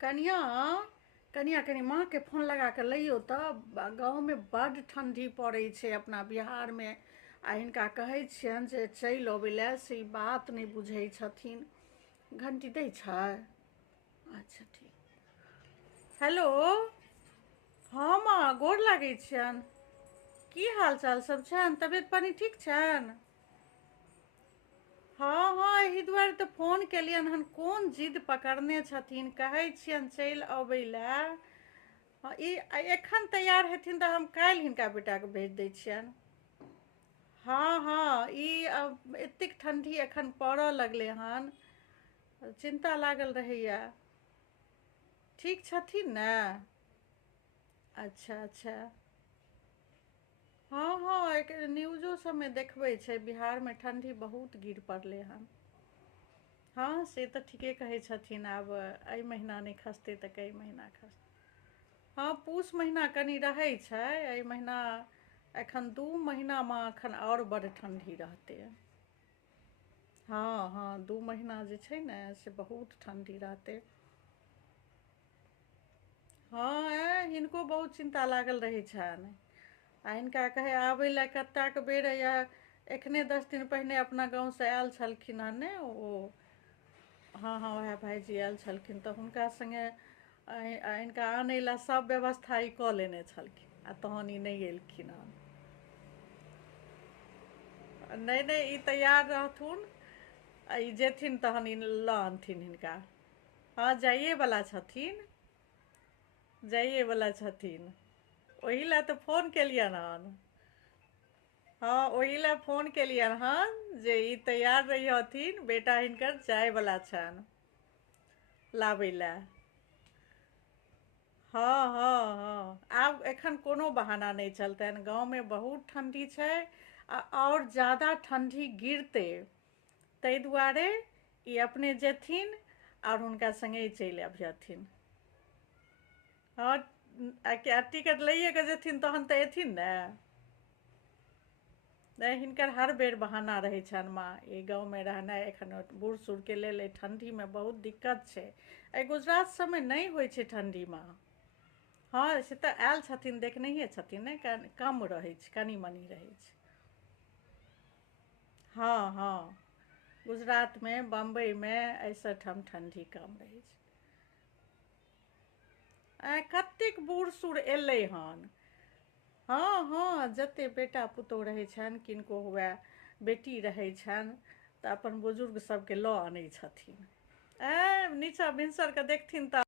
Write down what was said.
कनिया कनिया कनि माँ के फोन लगा के लइयो तऽ गाँव में बड्ड ठंडी पड़ै छै अपना बिहार में। आ हिनका कहै छियनि जे चलि अबै लए, से ई बात नहीं बुझै छथिन। घंटी दै छै? अच्छा ठीक। हेलो। हाँ माँ, गोर लागै छियनि। की हाल चाल सब छनि? तबियत पानी ठीक छनि? हाँ हाँ, एही दुआरे तऽ फोन केलियनि हन। कोन जिद पकड़ने छथिन, कहै छियनि चलि अबै लए। हाँ, ई एखन तैयार हेथिन तऽ हम काल्हि हिनका बेटाके भेज दै छियनि। हाँ हाँ, ई एतेक ठंडी एखन पड़ऽ लगलै हन, चिंता लागल रहैया। ठीक छथिन ने? अच्छा अच्छा। हाँ हाँ, एक न्यूजो सब में देखबै छै बिहार में ठंडी बहुत गिर पड़लै हन। हाँ से तऽ ठीके कहै छथिन। आब एहि महीना नहीं खसतै तऽ कई महीना खसतै। हाँ, पूस महीना कनि रहै छै। एहि महीना एखन 2 महीना में एखन और बड़ ठंडी रहतै। हाँ हाँ, 2 महीना जे छै ने से बहुत ठंडी रहतै। हाँ, हिनको बहुत चिंता लागल रहै छनि। आ हिनका कहे आबै लए कतेक बेर या एखने 10 दिन पहिने अपना गाँव से आयल छलखिन हन ने ओ। हाँ हाँ, वएह भाईजी आयल छलखिन तऽ हुनका संगे हिनका आनै लए सब व्यवस्था ई कऽ लेने छलखिन, आ तहन ई नहीं एलखिन हन। नहीं नहीं, ई तैयार रहथुन। ई जेथिन तहन ई लऽ अनथिन हिनका। हाँ, जाइए वाला छथिन। जाइए वाला छथिन। ओही लए तऽ फोन केलियनि हन। हाँ, ओही लए फोन केलियनि हन जे ई तैयार रहिहथिन, बेटा हिनकर जाय वाला छनि लाबै लए। हाँ हाँ हाँ, आब एखन कोनो बहाना नहीं चलतनि। गाँव में बहुत ठंडी छै आ और ज़्यादा ठंडी गिरतै। ताहि दुआरे ई अपने जेथिन और हुनका संगे चलि अबियथिन। हाँ, टिकट लइए के जेथिन तहन तऽ एथिन ने। नहीं, हिनकर हर बेर बहाना रहै छनि माँ, ई गाँव में रहनाइ एखन बूढ़ सूढ़ के लेल ठंडी में बहुत दिक्कत छै। एहि गुजरात सब में नहीं होइ छै ठंडी माँ। हाँ, से तऽ आयल छथिन, देखनहिए छथिन ने, कम रहै छै, कनि मनि रहै छै। हाँ हाँ, गुजरात में, बम्बई में एहि सबठाम ठंडी कम रहै छै। कतेक बूढ़ सूढ़ एलै हन। हाँ हाँ, जते बेटा पुतहु रहै छनि, किनको हुए बेटी रहै छनि, तऽ अपन बुजुर्ग सबके लऽ आनै छथिन। नीचाँ भिनसर के देखथिन तऽ